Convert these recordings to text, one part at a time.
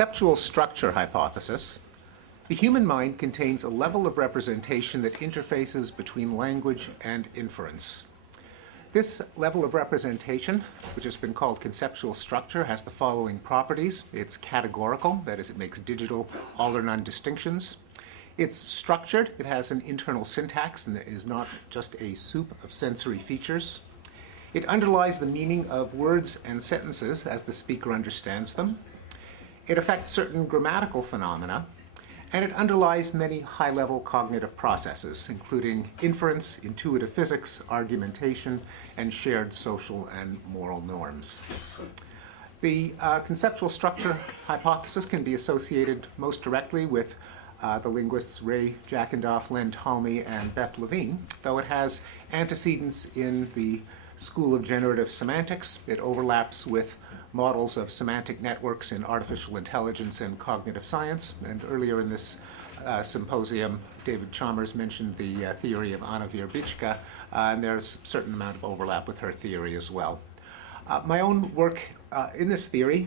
conceptual structure hypothesis, the human mind contains a level of representation that interfaces between language and inference. This level of representation, which has been called conceptual structure, has the following properties. It's categorical, that is, it makes digital all or none distinctions. It's structured, it has an internal syntax, and it is not just a soup of sensory features. It underlies the meaning of words and sentences as the speaker understands them. It affects certain grammatical phenomena, and it underlies many high-level cognitive processes, including inference, intuitive physics, argumentation, and shared social and moral norms. The conceptual structure hypothesis can be associated most directly with the linguists Ray Jackendoff, Len Talmy, and Beth Levine, though it has antecedents in the School of Generative Semantics. It overlaps with models of semantic networks in artificial intelligence and cognitive science. And earlier in this symposium, David Chalmers mentioned the theory of Anna Verbitschka, and there's a certain amount of overlap with her theory as well. My own work in this theory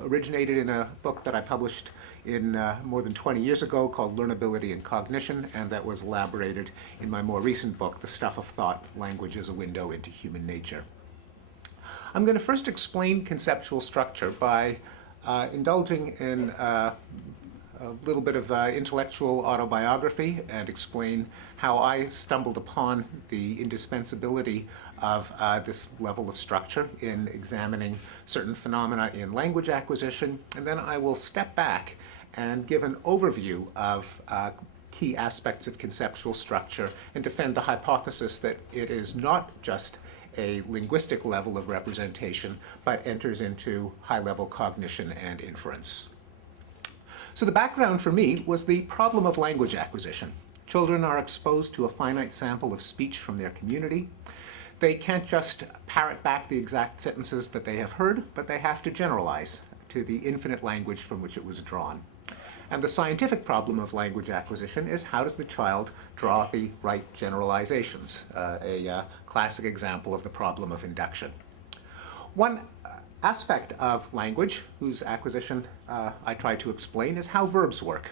originated in a book that I published in more than 20 years ago called Learnability and Cognition, and that was elaborated in my more recent book, The Stuff of Thought: Language as a Window into Human Nature. I'm going to first explain conceptual structure by indulging in a little bit of intellectual autobiography and explain how I stumbled upon the indispensability of this level of structure in examining certain phenomena in language acquisition. And then I will step back and give an overview of key aspects of conceptual structure and defend the hypothesis that it is not just a linguistic level of representation, but enters into high-level cognition and inference. So the background for me was the problem of language acquisition. Children are exposed to a finite sample of speech from their community. They can't just parrot back the exact sentences that they have heard, but they have to generalize to the infinite language from which it was drawn. And the scientific problem of language acquisition is how does the child draw the right generalizations, a classic example of the problem of induction. One aspect of language whose acquisition I try to explain is how verbs work.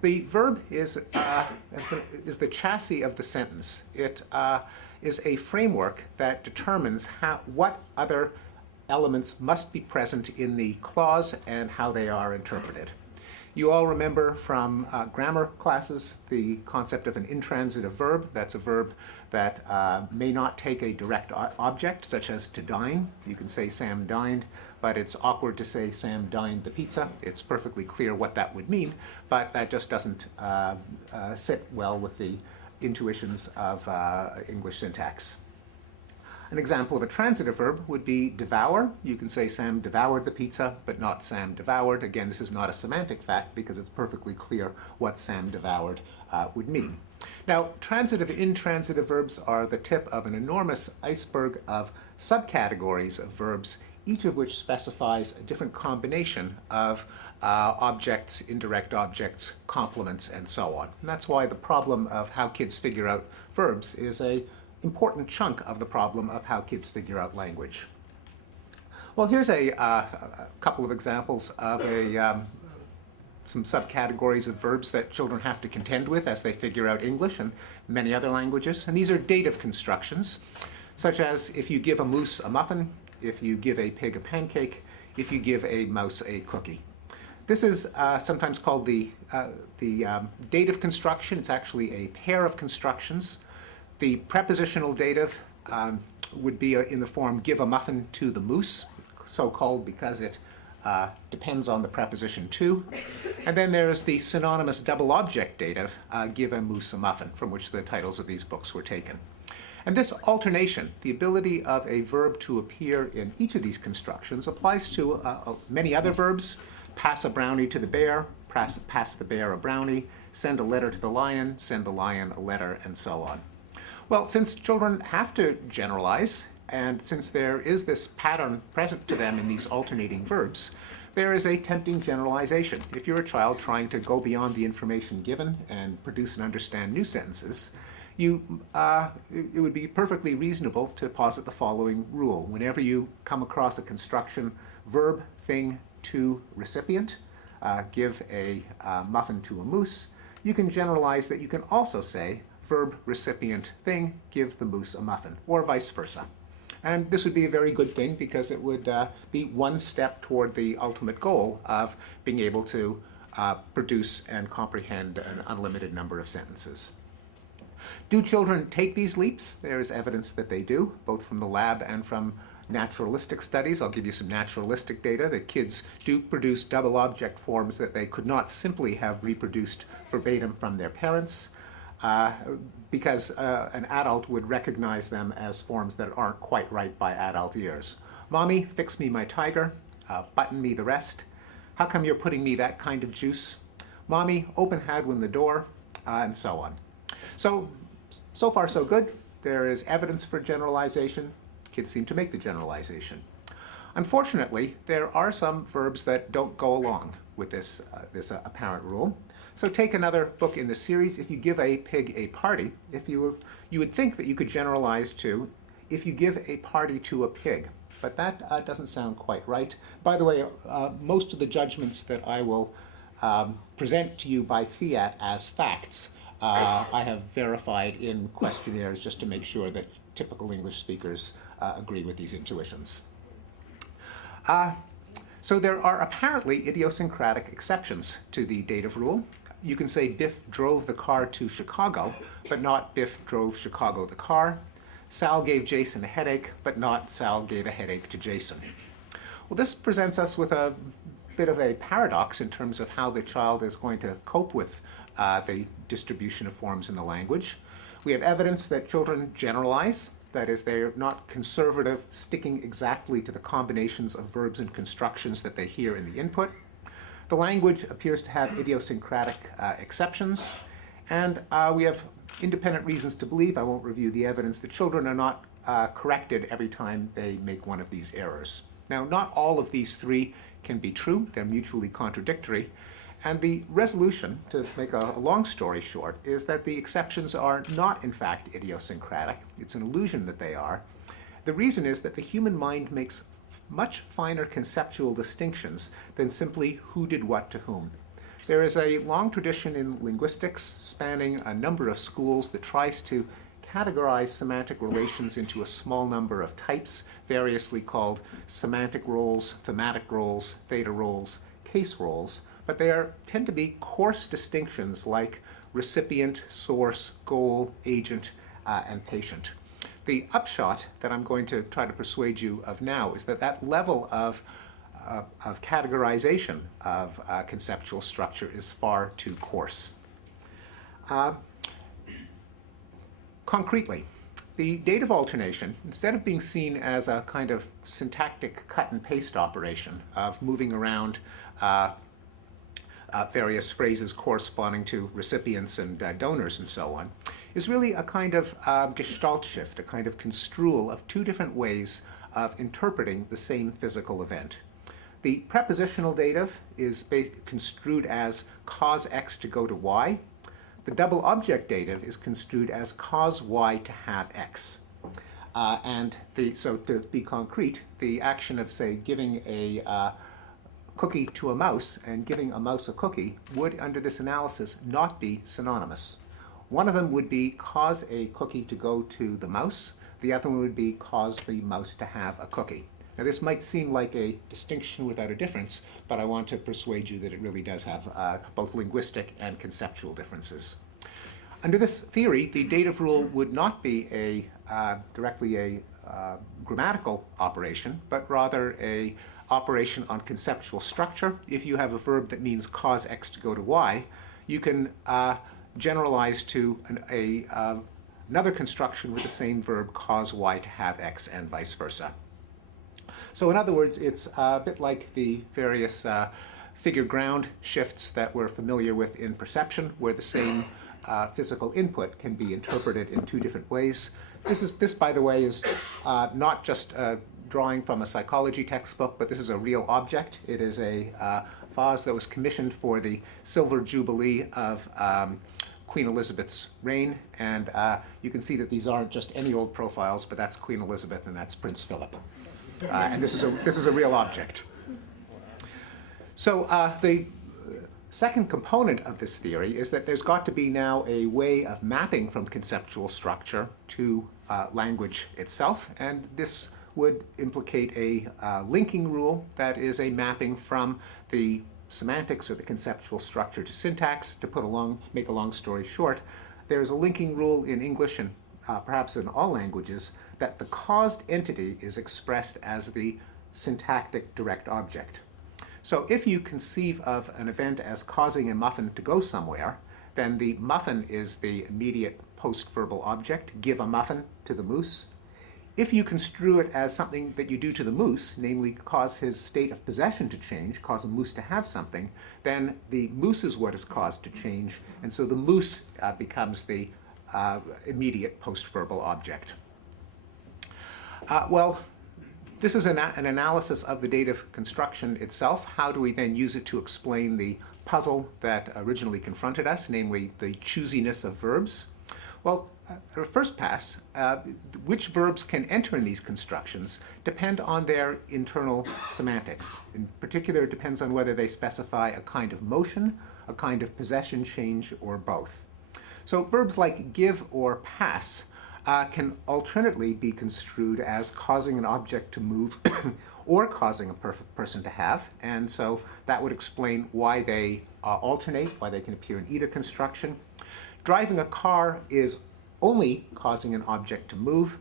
The verb is the chassis of the sentence. It is a framework that determines what other elements must be present in the clause and how they are interpreted. You all remember from grammar classes the concept of an intransitive verb. That's a verb that may not take a direct object, such as to dine. You can say Sam dined, but it's awkward to say Sam dined the pizza. It's perfectly clear what that would mean, but that just doesn't sit well with the intuitions of English syntax. An example of a transitive verb would be devour. You can say Sam devoured the pizza, but not Sam devoured. Again, this is not a semantic fact because it's perfectly clear what Sam devoured would mean. Now, transitive and intransitive verbs are the tip of an enormous iceberg of subcategories of verbs, each of which specifies a different combination of objects, indirect objects, complements, and so on. And that's why the problem of how kids figure out verbs is an important chunk of the problem of how kids figure out language. Well, here's a couple of examples of some subcategories of verbs that children have to contend with as they figure out English and many other languages. And these are dative constructions, such as if you give a moose a muffin, if you give a pig a pancake, if you give a mouse a cookie. This is sometimes called the dative construction. It's actually a pair of constructions. The prepositional dative would be in the form give a muffin to the moose, so called because it depends on the preposition to. And then there's the synonymous double object dative, give a moose a muffin, from which the titles of these books were taken. And this alternation, the ability of a verb to appear in each of these constructions, applies to many other verbs. Pass a brownie to the bear, pass the bear a brownie, send a letter to the lion, send the lion a letter, and so on. Well, since children have to generalize, and since there is this pattern present to them in these alternating verbs, there is a tempting generalization. If you're a child trying to go beyond the information given and produce and understand new sentences, it would be perfectly reasonable to posit the following rule. Whenever you come across a construction, verb, thing, to, recipient, give a muffin to a moose, you can generalize that you can also say verb recipient thing, give the moose a muffin, or vice versa. And this would be a very good thing because it would be one step toward the ultimate goal of being able to produce and comprehend an unlimited number of sentences. Do children take these leaps? There is evidence that they do, both from the lab and from naturalistic studies. I'll give you some naturalistic data that kids do produce double object forms that they could not simply have reproduced verbatim from their parents, because an adult would recognize them as forms that aren't quite right by adult ears. Mommy, fix me my tiger. Button me the rest. How come you're putting me that kind of juice? Mommy, open Hadwin the door, and so on. So far so good. There is evidence for generalization. Kids seem to make the generalization. Unfortunately, there are some verbs that don't go along with this apparent rule. So take another book in the series. If you give a pig a party, you would think that you could generalize to, if you give a party to a pig. But that doesn't sound quite right. By the way, most of the judgments that I will present to you by fiat as facts, I have verified in questionnaires just to make sure that typical English speakers agree with these intuitions. So there are apparently idiosyncratic exceptions to the dative rule. You can say Biff drove the car to Chicago, but not Biff drove Chicago the car. Sal gave Jason a headache, but not Sal gave a headache to Jason. Well, this presents us with a bit of a paradox in terms of how the child is going to cope with the distribution of forms in the language. We have evidence that children generalize, that is, they're not conservative, sticking exactly to the combinations of verbs and constructions that they hear in the input. The language appears to have idiosyncratic exceptions, and we have independent reasons to believe, I won't review the evidence, that children are not corrected every time they make one of these errors. Now, not all of these three can be true. They're mutually contradictory. And the resolution, to make a long story short, is that the exceptions are not, in fact, idiosyncratic. It's an illusion that they are. The reason is that the human mind makes much finer conceptual distinctions than simply who did what to whom. There is a long tradition in linguistics spanning a number of schools that tries to categorize semantic relations into a small number of types, variously called semantic roles, thematic roles, theta roles, case roles, but they tend to be coarse distinctions like recipient, source, goal, agent, and patient. The upshot that I'm going to try to persuade you of now is that that level of categorization of conceptual structure is far too coarse. Concretely, the dative alternation, instead of being seen as a kind of syntactic cut and paste operation of moving around various phrases corresponding to recipients and donors and so on, is really a kind of gestalt shift, a kind of construal of two different ways of interpreting the same physical event. The prepositional dative is construed as cause X to go to Y. The double object dative is construed as cause Y to have X. So to be concrete, the action of, say, giving a cookie to a mouse and giving a mouse a cookie would, under this analysis, not be synonymous. One of them would be cause a cookie to go to the mouse. The other one would be cause the mouse to have a cookie. Now, this might seem like a distinction without a difference, but I want to persuade you that it really does have both linguistic and conceptual differences. Under this theory, the dative rule would not be directly a grammatical operation, but rather a operation on conceptual structure. If you have a verb that means cause X to go to Y, you can generalize to another construction with the same verb, cause Y to have X, and vice versa. So in other words, it's a bit like the various figure ground shifts that we're familiar with in perception, where the same physical input can be interpreted in two different ways. This, by the way, is not just a drawing from a psychology textbook, but this is a real object. It is a vase that was commissioned for the Silver Jubilee of Queen Elizabeth's reign, and you can see that these aren't just any old profiles, but that's Queen Elizabeth and that's Prince Philip. And this is a real object. So the Second component of this theory is that there's got to be now a way of mapping from conceptual structure to language itself, and this would implicate a linking rule that is a mapping from the semantics or the conceptual structure to syntax. To make a long story short, there's a linking rule in English and perhaps in all languages that the caused entity is expressed as the syntactic direct object. So if you conceive of an event as causing a muffin to go somewhere, then the muffin is the immediate post-verbal object. Give a muffin to the moose. If you construe it as something that you do to the moose, namely cause his state of possession to change, cause a moose to have something, then the moose is what is caused to change, and so the moose becomes the immediate post-verbal object. Well, this is an analysis of the dative construction itself. How do we then use it to explain the puzzle that originally confronted us, namely the choosiness of verbs? Well, at a first pass, which verbs can enter in these constructions depend on their internal semantics. In particular, it depends on whether they specify a kind of motion, a kind of possession change, or both. So verbs like give or pass can alternately be construed as causing an object to move or causing a person to have, and so that would explain why they alternate, why they can appear in either construction. Driving a car is only causing an object to move,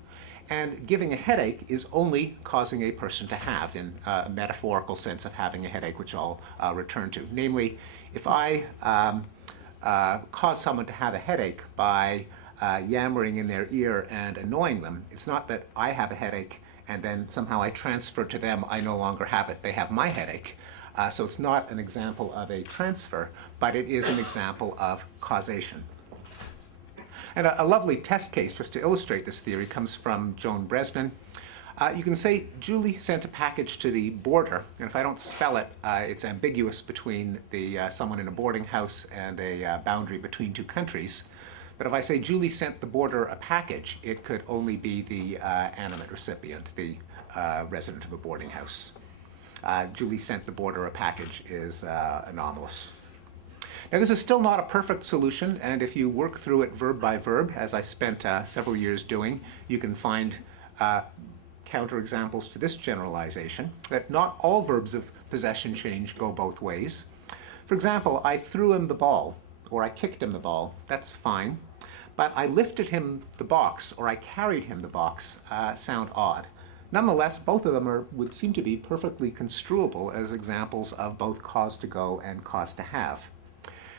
and giving a headache is only causing a person to have, in a metaphorical sense of having a headache, which I'll return to. Namely, if I cause someone to have a headache by yammering in their ear and annoying them, it's not that I have a headache and then somehow I transfer to them, I no longer have it, they have my headache. So it's not an example of a transfer, but it is an example of causation. And a lovely test case, just to illustrate this theory, comes from Joan Bresnan. You can say, Julie sent a package to the boarder, and if I don't spell it, it's ambiguous between someone in a boarding house and a boundary between two countries. But if I say Julie sent the boarder a package, it could only be the animate recipient, the resident of a boarding house. Julie sent the boarder a package is anomalous. Now, this is still not a perfect solution, and if you work through it verb by verb, as I spent several years doing, you can find counterexamples to this generalization, that not all verbs of possession change go both ways. For example, I threw him the ball, or I kicked him the ball. That's fine. But I lifted him the box, or I carried him the box, sound odd. Nonetheless, both of them would seem to be perfectly construable as examples of both cause to go and cause to have.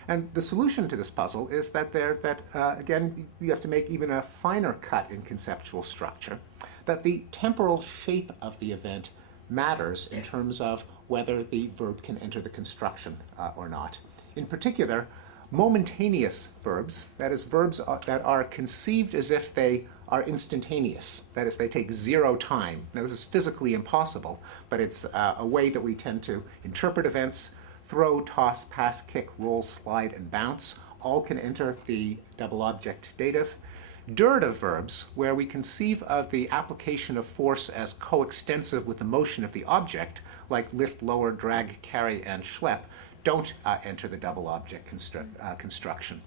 And the solution to this puzzle is that again, you have to make even a finer cut in conceptual structure, that the temporal shape of the event matters in terms of whether the verb can enter the construction or not. In particular, momentaneous verbs, that is, verbs that are conceived as if they are instantaneous, that is, they take zero time. Now, this is physically impossible, but it's a way that we tend to interpret events. Throw, toss, pass, kick, roll, slide, and bounce all can enter the double object dative. Durative verbs, where we conceive of the application of force as coextensive with the motion of the object, like lift, lower, drag, carry, and schlep, don't enter the double object construction.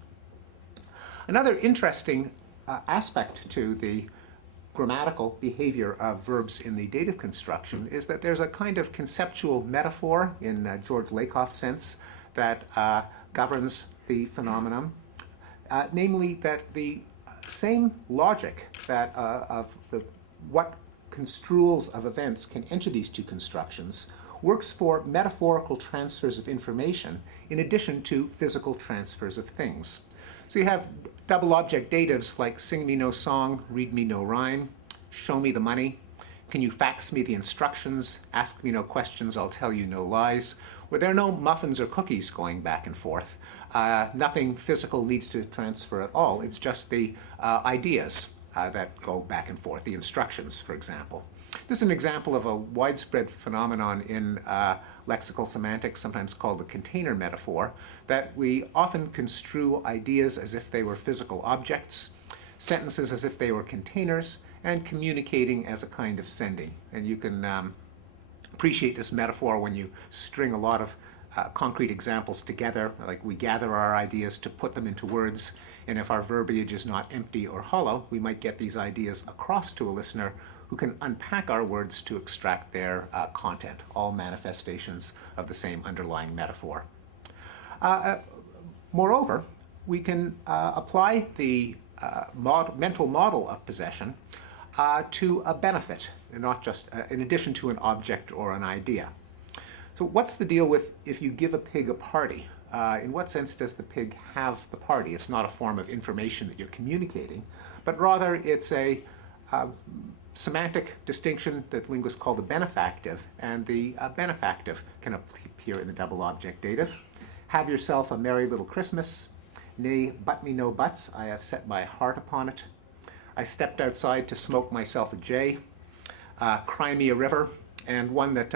Another interesting aspect to the grammatical behavior of verbs in the dative construction is that there's a kind of conceptual metaphor in George Lakoff's sense that governs the phenomenon, namely that the same logic that what construals of events can enter these two constructions works for metaphorical transfers of information in addition to physical transfers of things. So you have double object datives like sing me no song, read me no rhyme, show me the money, can you fax me the instructions, ask me no questions, I'll tell you no lies, where there are no muffins or cookies going back and forth. Nothing physical needs to transfer at all. It's just the ideas that go back and forth, the instructions, for example. This is an example of a widespread phenomenon in lexical semantics, sometimes called the container metaphor, that we often construe ideas as if they were physical objects, sentences as if they were containers, and communicating as a kind of sending. And you can appreciate this metaphor when you string a lot of concrete examples together, like we gather our ideas to put them into words, and if our verbiage is not empty or hollow, we might get these ideas across to a listener who can unpack our words to extract their content, all manifestations of the same underlying metaphor. Moreover, we can apply the mental model of possession to a benefit, and not just in addition to an object or an idea. So what's the deal with if you give a pig a party? In what sense does the pig have the party? It's not a form of information that you're communicating, but rather it's a semantic distinction that linguists call the benefactive, and the benefactive can appear in the double object dative. Have yourself a merry little Christmas. Nay, but me no buts, I have set my heart upon it. I stepped outside to smoke myself a J. Cry me a river, and one that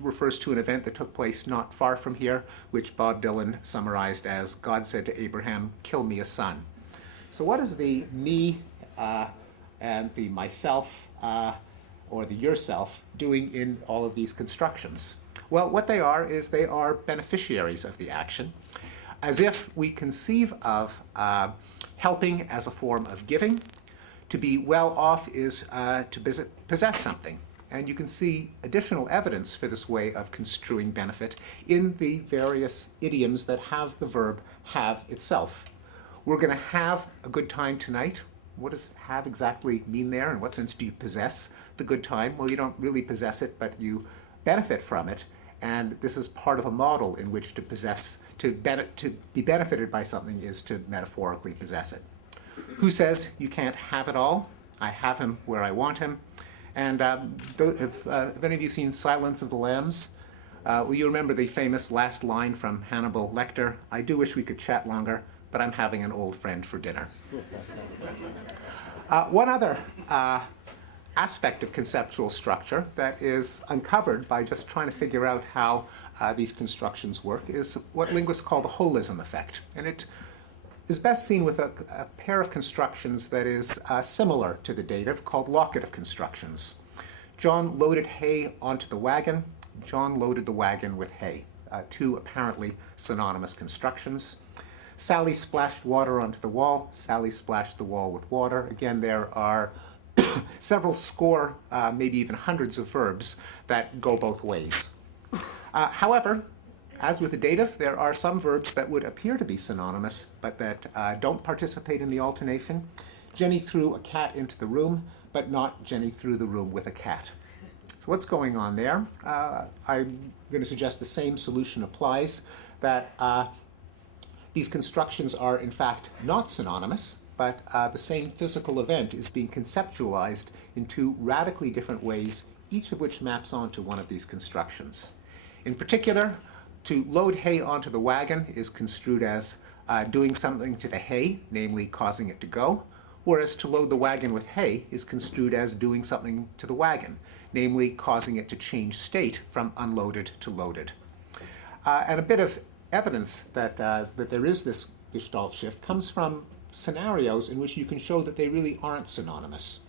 refers to an event that took place not far from here, which Bob Dylan summarized as, God said to Abraham, kill me a son. So what is the me and the myself or the yourself doing in all of these constructions? Well, what they are is they are beneficiaries of the action, as if we conceive of helping as a form of giving. To be well off is to possess something. And you can see additional evidence for this way of construing benefit in the various idioms that have the verb have itself. We're going to have a good time tonight. What does have exactly mean there? In what sense do you possess the good time? Well, you don't really possess it, but you benefit from it. And this is part of a model in which to possess, to be benefited by something is to metaphorically possess it. Who says you can't have it all? I have him where I want him. And have any of you seen Silence of the Lambs? Well, you remember the famous last line from Hannibal Lecter, I do wish we could chat longer, but I'm having an old friend for dinner. One other aspect of conceptual structure that is uncovered by just trying to figure out how these constructions work is what linguists call the holism effect. And it is best seen with a pair of constructions that is similar to the dative called locative constructions. John loaded hay onto the wagon. John loaded the wagon with hay. Two apparently synonymous constructions. Sally splashed water onto the wall. Sally splashed the wall with water. Again, there are several score, maybe even hundreds of verbs that go both ways. However, as with the dative, there are some verbs that would appear to be synonymous, but that don't participate in the alternation. Jenny threw a cat into the room, but not Jenny threw the room with a cat. So what's going on there? I'm going to suggest the same solution applies, that these constructions are in fact not synonymous, but the same physical event is being conceptualized in two radically different ways, each of which maps onto one of these constructions. In particular, to load hay onto the wagon is construed as doing something to the hay, namely causing it to go, whereas to load the wagon with hay is construed as doing something to the wagon, namely causing it to change state from unloaded to loaded. And a bit of evidence that there is this Gestalt shift comes from scenarios in which you can show that they really aren't synonymous.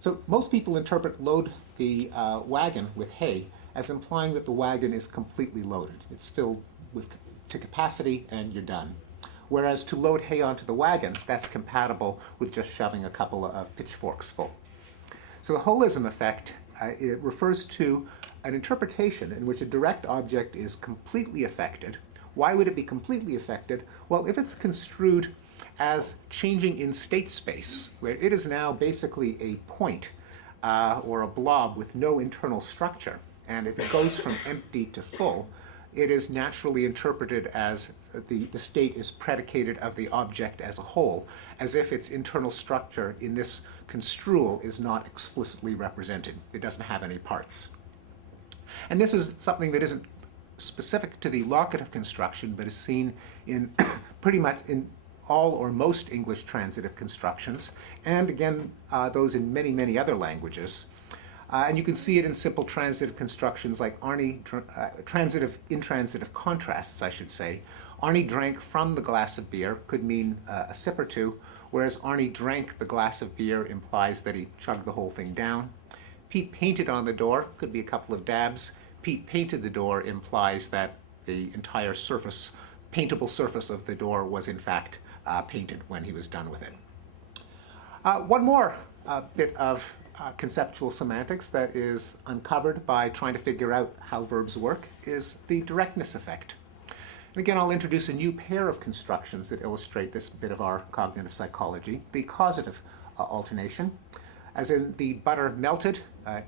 So most people interpret load the wagon with hay as implying that the wagon is completely loaded. It's filled to capacity and you're done. Whereas to load hay onto the wagon, that's compatible with just shoving a couple of pitchforks full. So the holism effect, it refers to an interpretation in which a direct object is completely affected. Why would it be completely affected? Well, if it's construed as changing in state space, where it is now basically a point or a blob with no internal structure, and if it goes from empty to full, it is naturally interpreted as the state is predicated of the object as a whole, as if its internal structure in this construal is not explicitly represented. It doesn't have any parts. And this is something that isn't specific to the locative construction, but is seen in pretty much in all or most English transitive constructions, and again, those in many, many other languages. And you can see it in simple transitive constructions like intransitive contrasts, I should say. Arnie drank from the glass of beer could mean a sip or two, whereas Arnie drank the glass of beer implies that he chugged the whole thing down. Pete painted on the door could be a couple of dabs. Pete painted the door implies that the entire surface, paintable surface of the door was in fact painted when he was done with it. One more bit of conceptual semantics that is uncovered by trying to figure out how verbs work is the directness effect. And again, I'll introduce a new pair of constructions that illustrate this bit of our cognitive psychology, the causative alternation. As in the butter melted,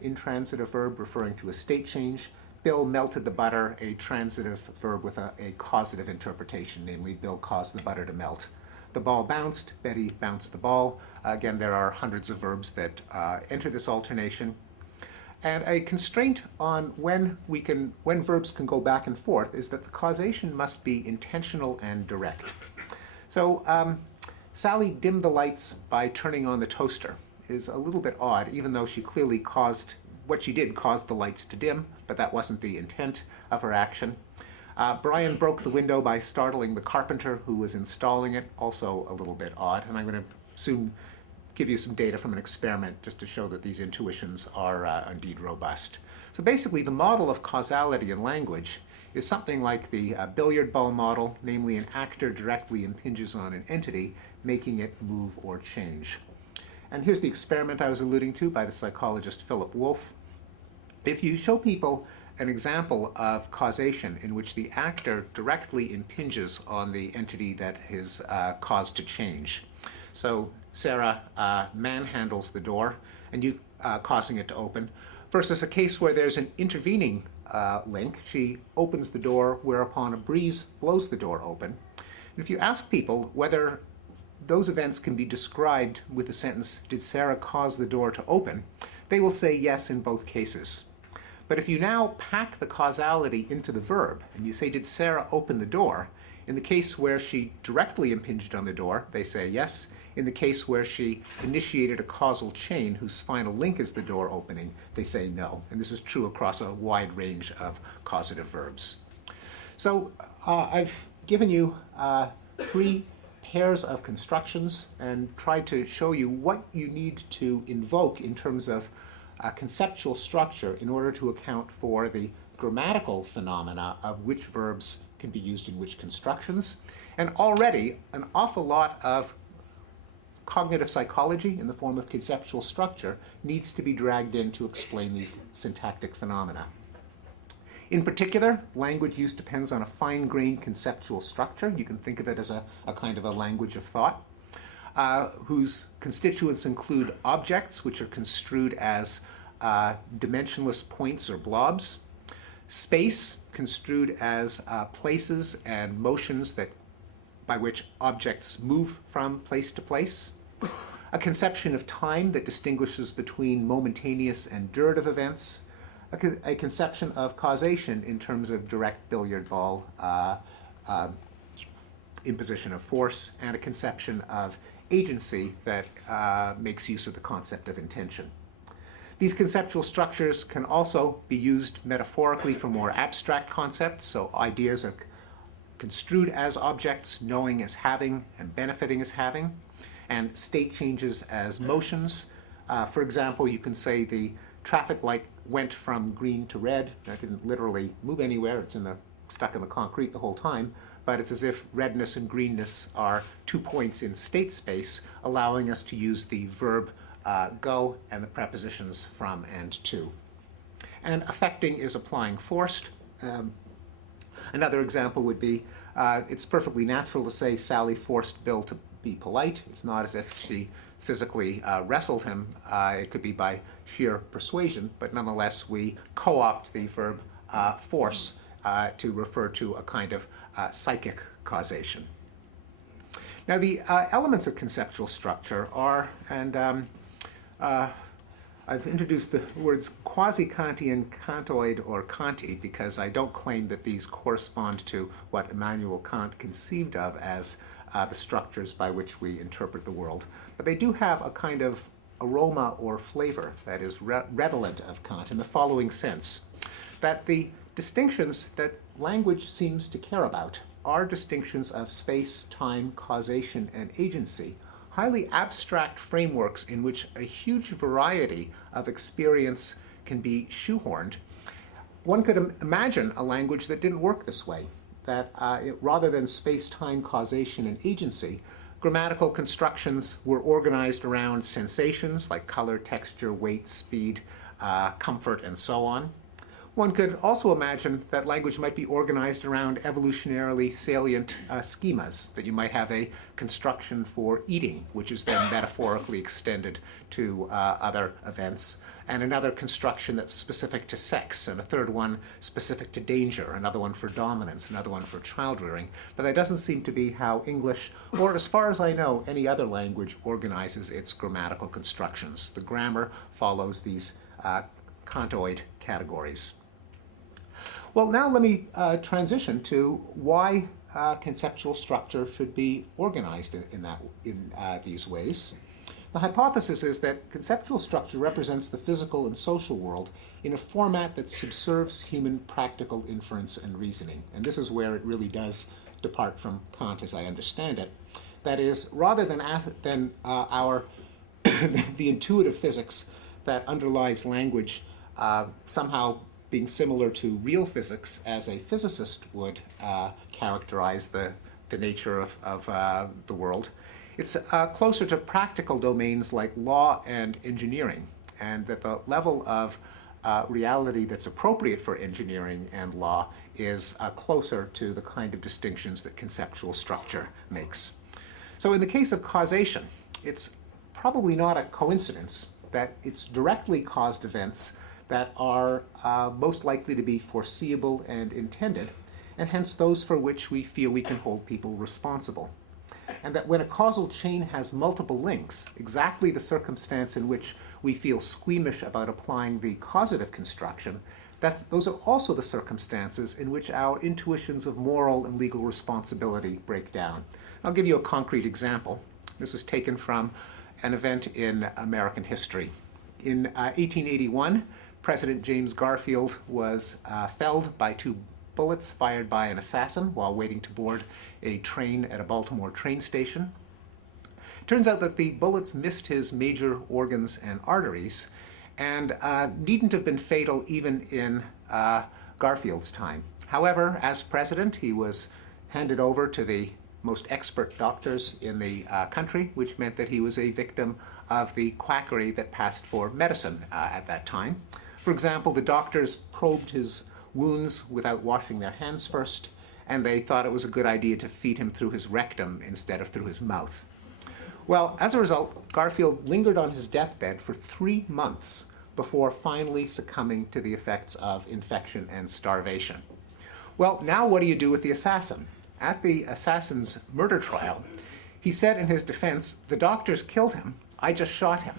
intransitive verb referring to a state change. Bill melted the butter, a transitive verb with a causative interpretation, namely Bill caused the butter to melt. The ball bounced, Betty bounced the ball. Again, there are hundreds of verbs that enter this alternation. And a constraint on when verbs can go back and forth is that the causation must be intentional and direct. So Sally dimmed the lights by turning on the toaster is a little bit odd, even though she clearly caused, what she did caused the lights to dim, but that wasn't the intent of her action. Brian broke the window by startling the carpenter who was installing it, also a little bit odd, and I'm going to soon give you some data from an experiment just to show that these intuitions are indeed robust. So basically the model of causality in language is something like the billiard ball model, namely an actor directly impinges on an entity, making it move or change. And here's the experiment I was alluding to by the psychologist Philip Wolff. If you show people an example of causation in which the actor directly impinges on the entity that is caused to change. So Sarah manhandles the door, and you causing it to open, versus a case where there's an intervening link. She opens the door, whereupon a breeze blows the door open. And if you ask people whether those events can be described with the sentence, "Did Sarah cause the door to open?" they will say yes in both cases. But if you now pack the causality into the verb, and you say, "Did Sarah open the door?" in the case where she directly impinged on the door, they say yes. In the case where she initiated a causal chain whose final link is the door opening, they say no. And this is true across a wide range of causative verbs. So I've given you 3 pairs of constructions and tried to show you what you need to invoke in terms of conceptual structure in order to account for the grammatical phenomena of which verbs can be used in which constructions. And already an awful lot of cognitive psychology in the form of conceptual structure needs to be dragged in to explain these syntactic phenomena. In particular, language use depends on a fine-grained conceptual structure. You can think of it as a kind of a language of thought, whose constituents include objects, which are construed as dimensionless points or blobs, space, construed as places and motions by which objects move from place to place, a conception of time that distinguishes between momentaneous and durative events, a conception of causation in terms of direct billiard ball imposition of force, and a conception of agency that makes use of the concept of intention. These conceptual structures can also be used metaphorically for more abstract concepts, so ideas are construed as objects, knowing as having, and benefiting as having, and state changes as motions. For example, you can say the traffic light went from green to red. That didn't literally move anywhere. It's stuck in the concrete the whole time, but it's as if redness and greenness are 2 points in state space, allowing us to use the verb go and the prepositions from and to. And affecting is applying forced. Another example would be, it's perfectly natural to say Sally forced Bill to be polite. It's not as if she physically wrestled him. It could be by sheer persuasion, but nonetheless we co-opt the verb force to refer to a kind of psychic causation. Now the elements of conceptual structure are, and I've introduced the words quasi-Kantian, Kantoid, or Kanti because I don't claim that these correspond to what Immanuel Kant conceived of as the structures by which we interpret the world. But they do have a kind of aroma or flavor that is redolent of Kant in the following sense, that the distinctions that language seems to care about are distinctions of space, time, causation, and agency, highly abstract frameworks in which a huge variety of experience can be shoehorned, One could imagine a language that didn't work this way, that rather than space-time causation and agency, grammatical constructions were organized around sensations like color, texture, weight, speed, comfort, and so on. One could also imagine that language might be organized around evolutionarily salient schemas, that you might have a construction for eating, which is then metaphorically extended to other events, and another construction that's specific to sex, and a third one specific to danger, another one for dominance, another one for child rearing. But that doesn't seem to be how English, or as far as I know, any other language organizes its grammatical constructions. The grammar follows these Kantoid categories. Well, now let me transition to why conceptual structure should be organized in these ways. The hypothesis is that conceptual structure represents the physical and social world in a format that subserves human practical inference and reasoning. And this is where it really does depart from Kant as I understand it. That is, rather than our the intuitive physics that underlies language somehow being similar to real physics as a physicist would characterize the nature of the world, it's closer to practical domains like law and engineering, and that the level of reality that's appropriate for engineering and law is closer to the kind of distinctions that conceptual structure makes. So in the case of causation, it's probably not a coincidence that it's directly caused events that are most likely to be foreseeable and intended, and hence those for which we feel we can hold people responsible. And that when a causal chain has multiple links, exactly the circumstance in which we feel squeamish about applying the causative construction, those are also the circumstances in which our intuitions of moral and legal responsibility break down. I'll give you a concrete example. This was taken from an event in American history. In 1881, President James Garfield was felled by 2 bullets fired by an assassin while waiting to board a train at a Baltimore train station. Turns out that the bullets missed his major organs and arteries and needn't have been fatal even in Garfield's time. However, as president, he was handed over to the most expert doctors in the country, which meant that he was a victim of the quackery that passed for medicine at that time. For example, the doctors probed his wounds without washing their hands first, and they thought it was a good idea to feed him through his rectum instead of through his mouth. Well, as a result, Garfield lingered on his deathbed for 3 months before finally succumbing to the effects of infection and starvation. Well, now what do you do with the assassin? At the assassin's murder trial, he said in his defense, "The doctors killed him, I just shot him,"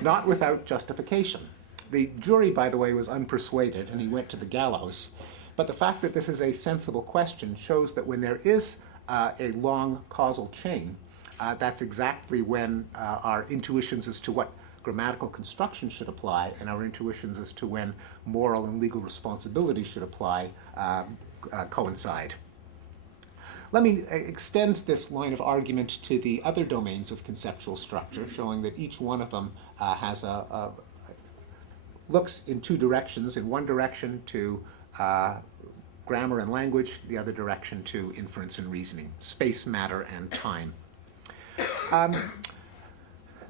not without justification. The jury, by the way, was unpersuaded, and he went to the gallows. But the fact that this is a sensible question shows that when there is a long causal chain, that's exactly when our intuitions as to what grammatical construction should apply and our intuitions as to when moral and legal responsibility should apply coincide. Let me extend this line of argument to the other domains of conceptual structure, showing that each one of them has looks in 2 directions, in one direction to grammar and language, the other direction to inference and reasoning, space, matter, and time.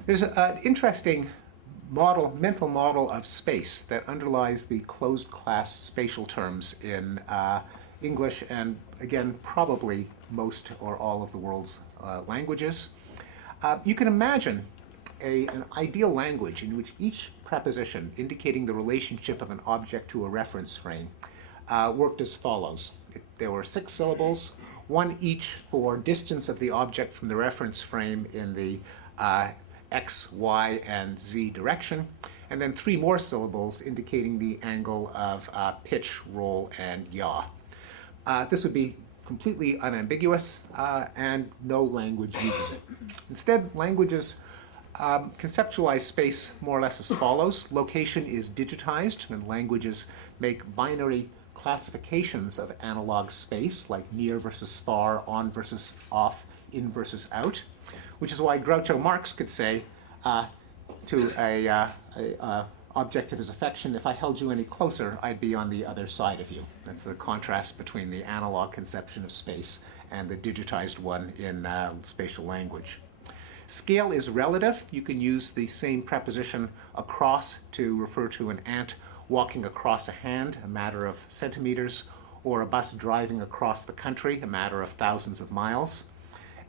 There's an interesting mental model of space that underlies the closed class spatial terms in English and, again, probably most or all of the world's languages. You can imagine an ideal language in which each preposition indicating the relationship of an object to a reference frame worked as follows. There were 6 syllables, 1 each for distance of the object from the reference frame in the X, Y, and Z direction, and then 3 more syllables indicating the angle of pitch, roll, and yaw. This would be completely unambiguous, and no language uses it. Instead, languages conceptualize space more or less as follows. Location is digitized, and languages make binary classifications of analog space, like near versus far, on versus off, in versus out, which is why Groucho Marx could say to a objective is affection. If I held you any closer, I'd be on the other side of you. That's the contrast between the analog conception of space and the digitized one in spatial language. Scale is relative. You can use the same preposition across to refer to an ant walking across a hand, a matter of centimeters, or a bus driving across the country, a matter of thousands of miles.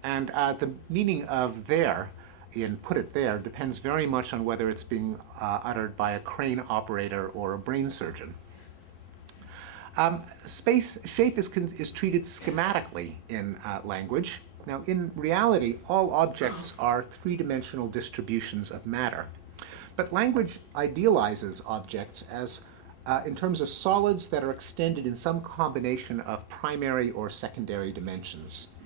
And the meaning of there, in put it there, depends very much on whether it's being uttered by a crane operator or a brain surgeon. Space shape is treated schematically in language. Now, in reality, all objects are three-dimensional distributions of matter. But language idealizes objects as in terms of solids that are extended in some combination of primary or secondary dimensions.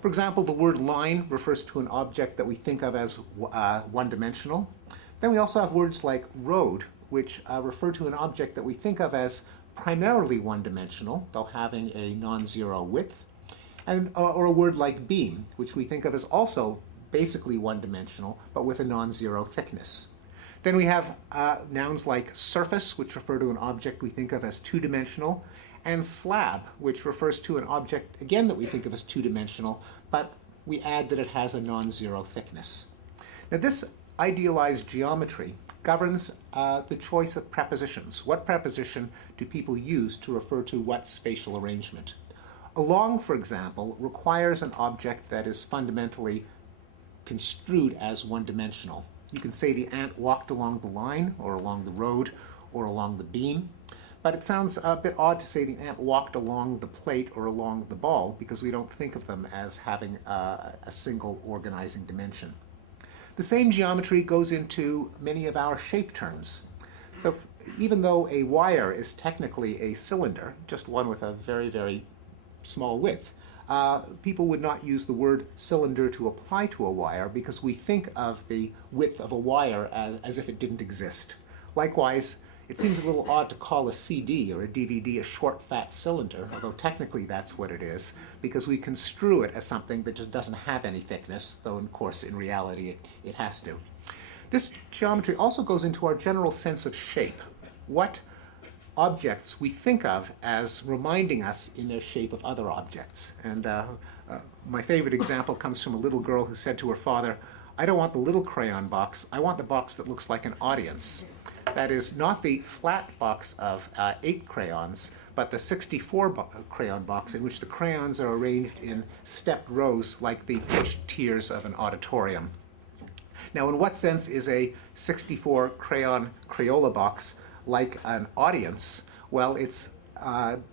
For example, the word line refers to an object that we think of as one-dimensional. Then we also have words like road, which refer to an object that we think of as primarily one-dimensional, though having a non-zero width. And, or a word like beam, which we think of as also basically one-dimensional, but with a non-zero thickness. Then we have nouns like surface, which refer to an object we think of as two-dimensional, and slab, which refers to an object, again, that we think of as two-dimensional, but we add that it has a non-zero thickness. Now, this idealized geometry governs the choice of prepositions. What preposition do people use to refer to what spatial arrangement? Along, for example, requires an object that is fundamentally construed as one-dimensional. You can say the ant walked along the line, or along the road, or along the beam. But it sounds a bit odd to say the ant walked along the plate or along the ball, because we don't think of them as having a single organizing dimension. The same geometry goes into many of our shape terms. So even though a wire is technically a cylinder, just one with a very, very small width, people would not use the word cylinder to apply to a wire because we think of the width of a wire as if it didn't exist. Likewise, it seems a little odd to call a CD or a DVD a short, fat cylinder, although technically that's what it is, because we construe it as something that just doesn't have any thickness, though, of course, in reality it has to. This geometry also goes into our general sense of shape. What objects we think of as reminding us in their shape of other objects. And my favorite example comes from a little girl who said to her father, "I don't want the little crayon box, I want the box that looks like an audience." That is not the flat box of 8 crayons, but the 64 crayon box in which the crayons are arranged in stepped rows like the pitched tiers of an auditorium. Now, in what sense is a 64 crayon Crayola box like an audience? Well, it's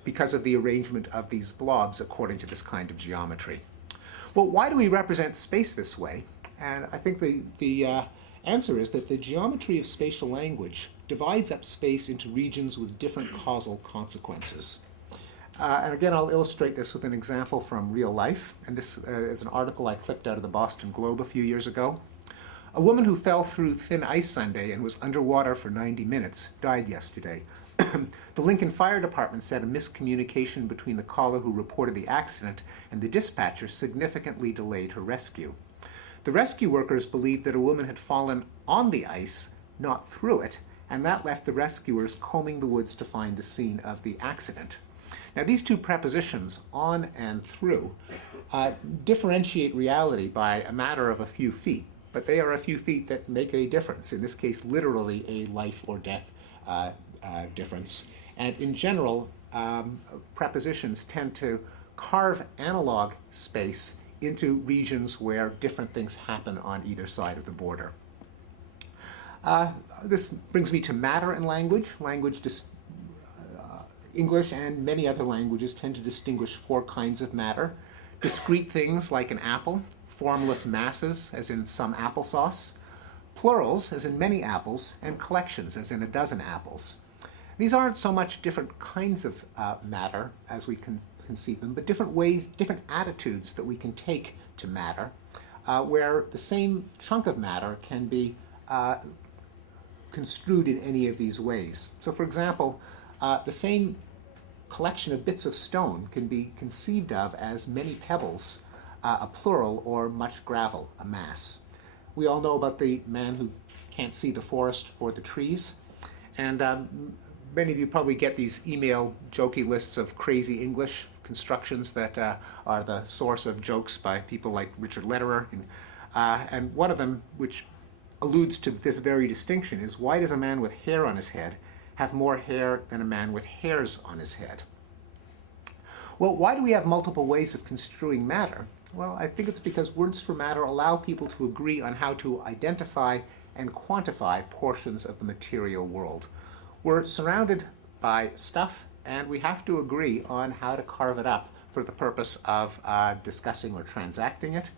because of the arrangement of these blobs according to this kind of geometry. Well, why do we represent space this way? And I think the answer is that the geometry of spatial language divides up space into regions with different causal consequences. And again, I'll illustrate this with an example from real life. And this is an article I clipped out of the Boston Globe a few years ago. A woman who fell through thin ice Sunday and was underwater for 90 minutes died yesterday. The Lincoln Fire Department said a miscommunication between the caller who reported the accident and the dispatcher significantly delayed her rescue. The rescue workers believed that a woman had fallen on the ice, not through it, and that left the rescuers combing the woods to find the scene of the accident. Now, these two prepositions, on and through, differentiate reality by a matter of a few feet, but they are a few feet that make a difference, in this case literally a life or death difference. And in general, prepositions tend to carve analog space into regions where different things happen on either side of the border. This brings me to matter in language. English and many other languages tend to distinguish 4 kinds of matter. Discrete things like an apple, formless masses, as in some applesauce, plurals, as in many apples, and collections, as in a dozen apples. These aren't so much different kinds of matter as we conceive them, but different ways, different attitudes that we can take to matter, where the same chunk of matter can be construed in any of these ways. So, for example, the same collection of bits of stone can be conceived of as many pebbles, a plural, or much gravel, a mass. We all know about the man who can't see the forest for the trees. And many of you probably get these email jokey lists of crazy English constructions that are the source of jokes by people like Richard Lederer. And one of them, which alludes to this very distinction, is why does a man with hair on his head have more hair than a man with hairs on his head? Well, why do we have multiple ways of construing matter? Well, I think it's because words for matter allow people to agree on how to identify and quantify portions of the material world. We're surrounded by stuff, and we have to agree on how to carve it up for the purpose of discussing or transacting it.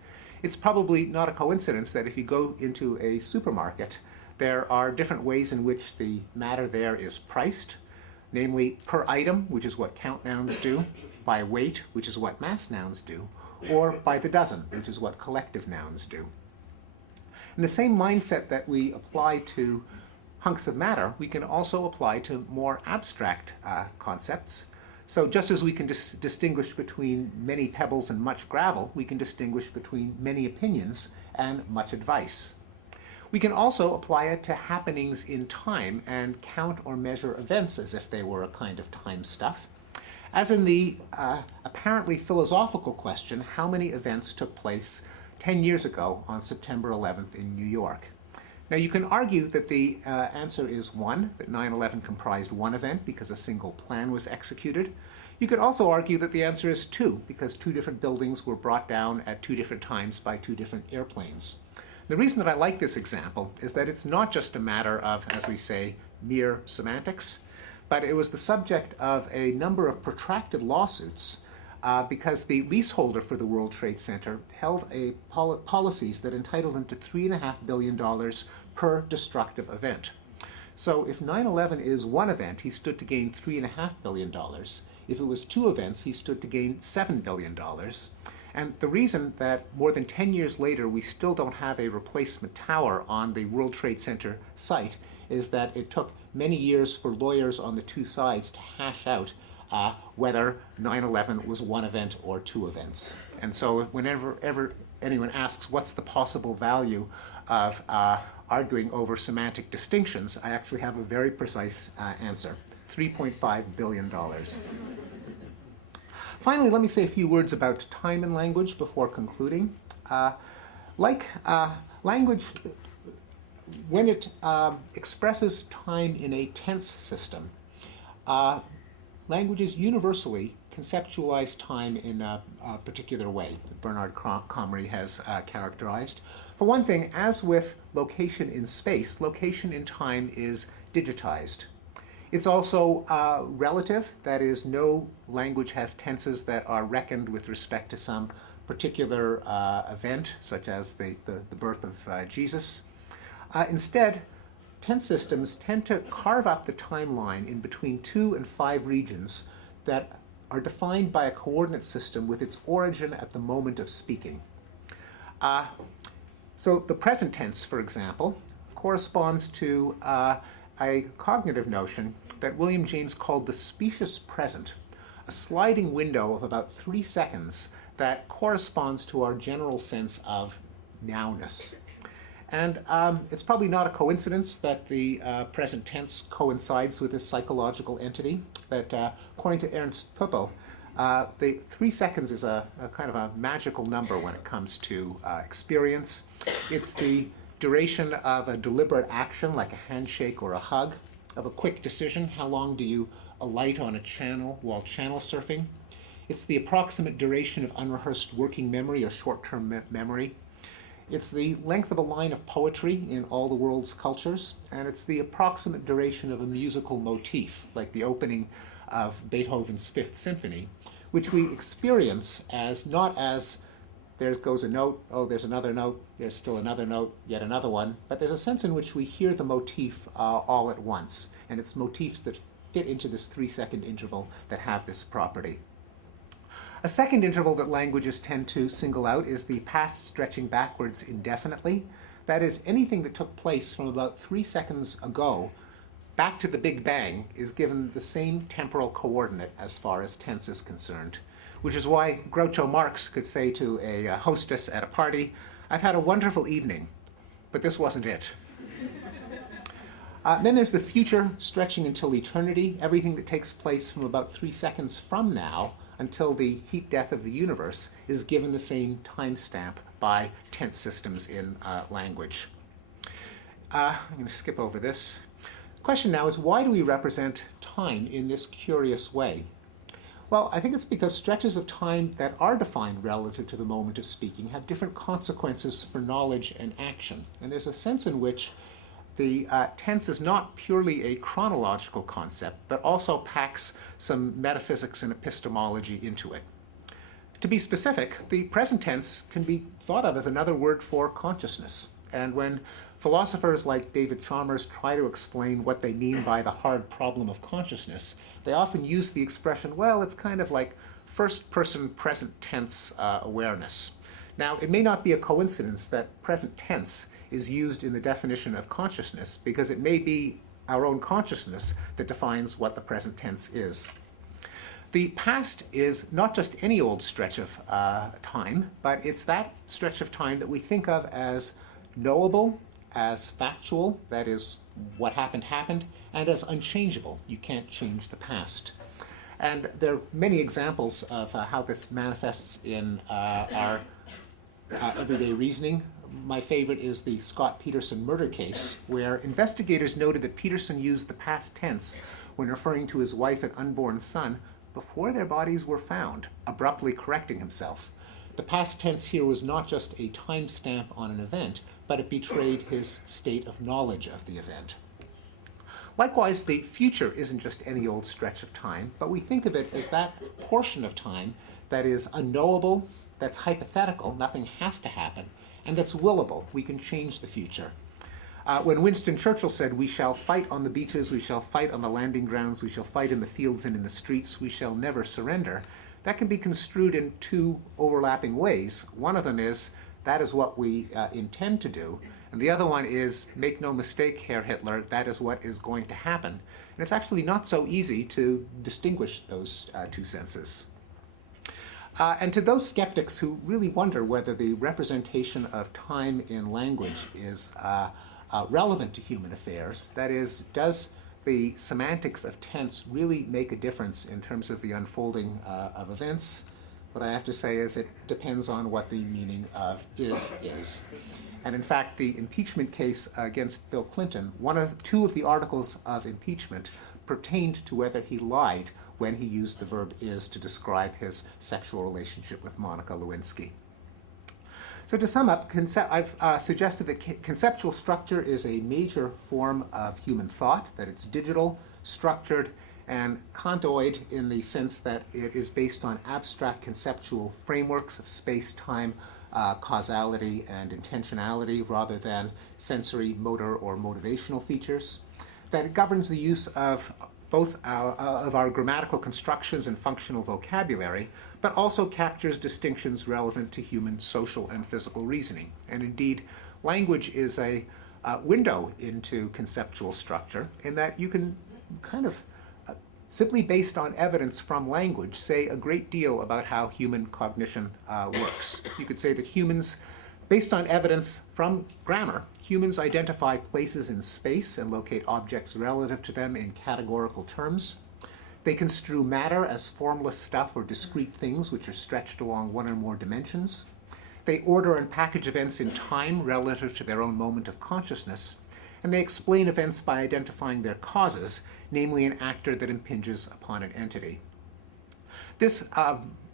It's probably not a coincidence that if you go into a supermarket, there are different ways in which the matter there is priced, namely per item, which is what count nouns do, by weight, which is what mass nouns do, or by the dozen, which is what collective nouns do. And the same mindset that we apply to hunks of matter, we can also apply to more abstract concepts. So just as we can distinguish between many pebbles and much gravel, we can distinguish between many opinions and much advice. We can also apply it to happenings in time and count or measure events as if they were a kind of time stuff. As in the apparently philosophical question, how many events took place 10 years ago on September 11th in New York? Now you can argue that the answer is 1, that 9/11 comprised one event because a single plan was executed. You could also argue that the answer is 2, because 2 different buildings were brought down at 2 different times by 2 different airplanes. The reason that I like this example is that it's not just a matter of, as we say, mere semantics, but it was the subject of a number of protracted lawsuits because the leaseholder for the World Trade Center held policies that entitled him to $3.5 billion per destructive event. So if 9/11 is one event, he stood to gain $3.5 billion. If it was 2 events, he stood to gain $7 billion. And the reason that more than 10 years later we still don't have a replacement tower on the World Trade Center site is that it took many years for lawyers on the 2 sides to hash out whether 9/11 was 1 event or 2 events. And so whenever anyone asks what's the possible value of arguing over semantic distinctions, I actually have a very precise answer: $3.5 billion. Finally, let me say a few words about time in language before concluding. Language, when it expresses time in a tense system, languages universally conceptualize time in a particular way that Bernard Comrie has characterized. For one thing, as with location in space, location in time is digitized. It's also relative, that is, no language has tenses that are reckoned with respect to some particular event, such as the birth of Jesus. Instead, tense systems tend to carve up the timeline in between 2 and 5 regions that are defined by a coordinate system with its origin at the moment of speaking. So the present tense, for example, corresponds to a cognitive notion that William James called the specious present, a sliding window of about 3 seconds that corresponds to our general sense of nowness. And it's probably not a coincidence that the present tense coincides with this psychological entity, that according to Ernst Puppel, the 3 seconds is a kind of a magical number when it comes to experience. It's the duration of a deliberate action, like a handshake or a hug, of a quick decision. How long do you alight on a channel while channel surfing? It's the approximate duration of unrehearsed working memory or short-term memory. It's the length of a line of poetry in all the world's cultures, and it's the approximate duration of a musical motif, like the opening of Beethoven's Fifth Symphony, which we experience as not as there goes a note, oh, there's another note, there's still another note, yet another one, but there's a sense in which we hear the motif all at once, and it's motifs that fit into this 3-second interval that have this property. A second interval that languages tend to single out is the past stretching backwards indefinitely. That is, anything that took place from about 3 seconds ago back to the Big Bang is given the same temporal coordinate as far as tense is concerned, which is why Groucho Marx could say to a hostess at a party, "I've had a wonderful evening, but this wasn't it." Then there's the future stretching until eternity. Everything that takes place from about 3 seconds from now until the heat death of the universe is given the same timestamp by tense systems in language. I'm going to skip over this. The question now is, why do we represent time in this curious way? Well, I think it's because stretches of time that are defined relative to the moment of speaking have different consequences for knowledge and action. And there's a sense in which the tense is not purely a chronological concept, but also packs some metaphysics and epistemology into it. To be specific, the present tense can be thought of as another word for consciousness. And when philosophers like David Chalmers try to explain what they mean by the hard problem of consciousness, they often use the expression, well, it's kind of like first-person present tense awareness. Now, it may not be a coincidence that present tense is used in the definition of consciousness, because it may be our own consciousness that defines what the present tense is. The past is not just any old stretch of time, but it's that stretch of time that we think of as knowable, as factual, that is, what happened happened, and as unchangeable. You can't change the past. And there are many examples of how this manifests in our everyday reasoning. My favorite is the Scott Peterson murder case, where investigators noted that Peterson used the past tense when referring to his wife and unborn son before their bodies were found, abruptly correcting himself. The past tense here was not just a timestamp on an event, but it betrayed his state of knowledge of the event. Likewise, the future isn't just any old stretch of time, but we think of it as that portion of time that is unknowable, that's hypothetical, nothing has to happen, and that's willable. We can change the future. When Winston Churchill said, "We shall fight on the beaches, we shall fight on the landing grounds, we shall fight in the fields and in the streets, we shall never surrender," that can be construed in two overlapping ways. One of them is, that is what we intend to do, and the other one is, make no mistake, Herr Hitler, that is what is going to happen. And it's actually not so easy to distinguish those two senses. And to those skeptics who really wonder whether the representation of time in language is relevant to human affairs, that is, does the semantics of tense really make a difference in terms of the unfolding of events? What I have to say is it depends on what the meaning of is. And in fact, the impeachment case against Bill Clinton, two of the articles of impeachment pertained to whether he lied when he used the verb is to describe his sexual relationship with Monica Lewinsky. So to sum up, I've suggested that conceptual structure is a major form of human thought, that it's digital, structured, and Kantoid in the sense that it is based on abstract conceptual frameworks of space-time, causality, and intentionality rather than sensory, motor, or motivational features. That it governs the use of both our grammatical constructions and functional vocabulary, but also captures distinctions relevant to human social and physical reasoning. And indeed, language is a window into conceptual structure in that you can kind of, simply based on evidence from language, say a great deal about how human cognition works. You could say that humans, based on evidence from grammar, humans identify places in space and locate objects relative to them in categorical terms. They construe matter as formless stuff or discrete things which are stretched along one or more dimensions. They order and package events in time relative to their own moment of consciousness. And they explain events by identifying their causes, namely an actor that impinges upon an entity. This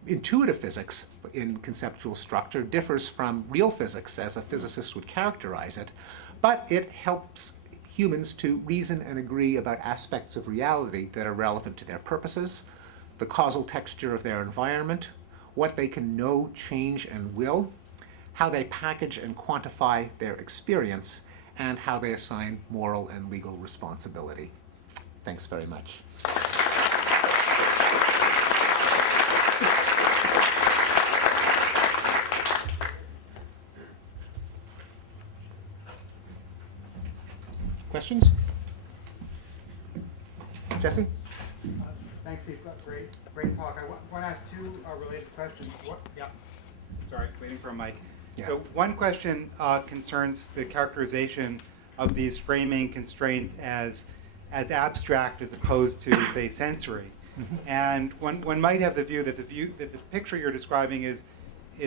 intuitive physics in conceptual structure differs from real physics as a physicist would characterize it, but it helps humans to reason and agree about aspects of reality that are relevant to their purposes, the causal texture of their environment, what they can know, change, and will, how they package and quantify their experience, and how they assign moral and legal responsibility. Thanks very much. Questions? Jesse? Thanks, Steve. Great talk. I want to ask two related questions. Sorry, waiting for a mic. Yeah. So one question concerns the characterization of these framing constraints as abstract as opposed to, say, sensory. And one might have the view that the picture you're describing is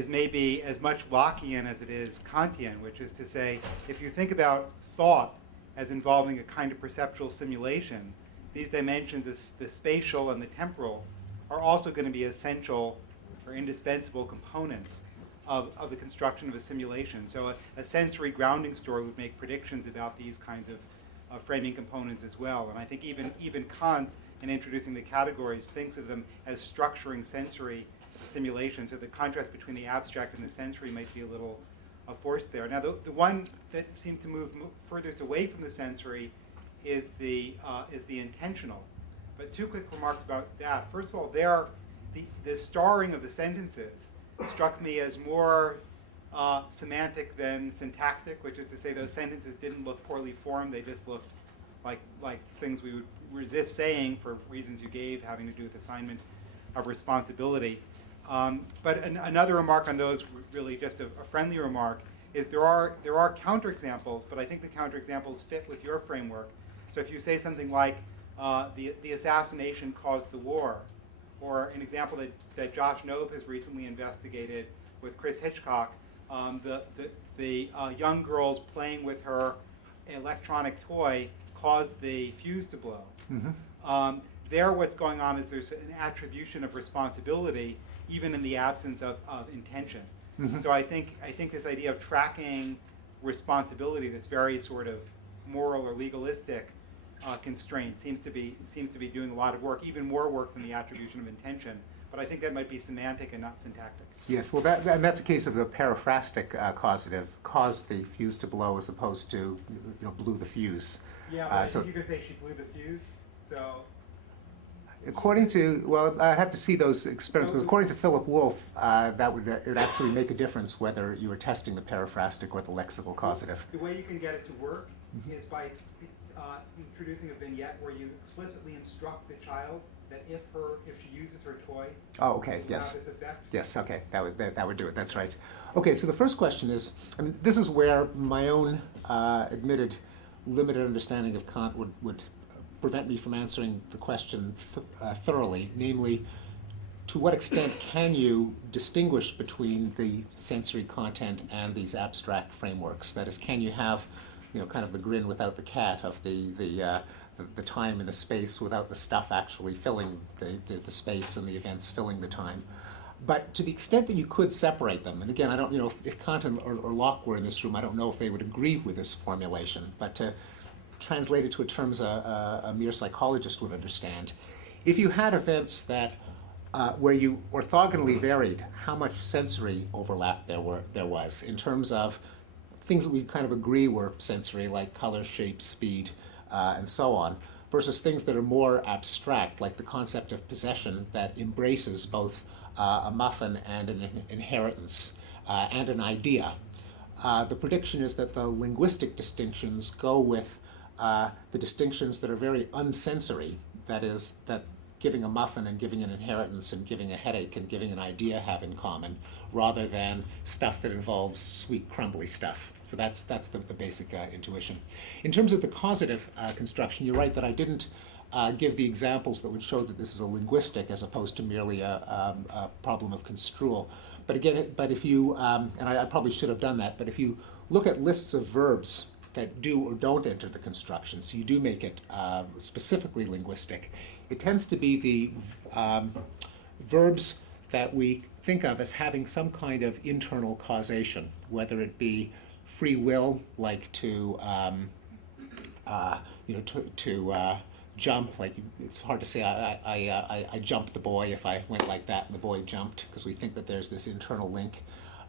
maybe as much Lockean as it is Kantian, which is to say, if you think about thought as involving a kind of perceptual simulation, these dimensions, the spatial and the temporal, are also going to be essential or indispensable components of the construction of a simulation. So a sensory grounding story would make predictions about these kinds of framing components as well. And I think even Kant, in introducing the categories, thinks of them as structuring sensory simulation. So the contrast between the abstract and the sensory might be a little forced there. Now, the one that seems to move furthest away from the sensory is the intentional. But two quick remarks about that. First of all, the starring of the sentences struck me as more semantic than syntactic, which is to say those sentences didn't look poorly formed. They just looked like things we would resist saying for reasons you gave, having to do with assignment of responsibility. But another remark on those, really just a friendly remark, is there are counterexamples, but I think the counterexamples fit with your framework. So if you say something like, the assassination caused the war, or an example that Josh Knobe has recently investigated with Chris Hitchcock, the young girls playing with her electronic toy caused the fuse to blow. Mm-hmm. There what's going on is there's an attribution of responsibility even in the absence of intention. Mm-hmm. So I think this idea of tracking responsibility, this very sort of moral or legalistic constraint seems to be doing a lot of work, even more work than the attribution of intention. But I think that might be semantic and not syntactic. Yes, well, that's a case of the periphrastic causative, caused the fuse to blow as opposed to, blew the fuse. Yeah, I think you could say she blew the fuse. So, according to, well, I have to see those experiments, because according to Philip Wolff, it would actually make a difference whether you were testing the periphrastic or the lexical causative. The way you can get it to work is by introducing a vignette where you explicitly instruct the child that if she uses her toy, oh, okay, yes, this effect. Yes, okay, that would do it. That's right. Okay, so the first question is, this is where my own admitted limited understanding of Kant would prevent me from answering the question thoroughly. Namely, to what extent can you distinguish between the sensory content and these abstract frameworks? That is, can you have, kind of the grin without the cat of the time and the space without the stuff actually filling the space and the events filling the time. But to the extent that you could separate them, and again, I don't, if Kant or Locke were in this room, I don't know if they would agree with this formulation, but to translate it to terms a mere psychologist would understand, if you had events that where you orthogonally varied how much sensory overlap there was in terms of things that we kind of agree were sensory, like color, shape, speed, and so on, versus things that are more abstract, like the concept of possession that embraces both a muffin and an inheritance and an idea. The prediction is that the linguistic distinctions go with the distinctions that are very unsensory, that is, that giving a muffin and giving an inheritance and giving a headache and giving an idea have in common, rather than stuff that involves sweet, crumbly stuff. So that's the basic intuition. In terms of the causative construction, you're right that I didn't give the examples that would show that this is a linguistic as opposed to merely a problem of construal. But again, if you, and I probably should have done that, but if you look at lists of verbs that do or don't enter the construction, so you do make it specifically linguistic, it tends to be the verbs that we think of as having some kind of internal causation, whether it be free will, like to jump, like it's hard to say I jumped the boy if I went like that and the boy jumped, because we think that there's this internal link.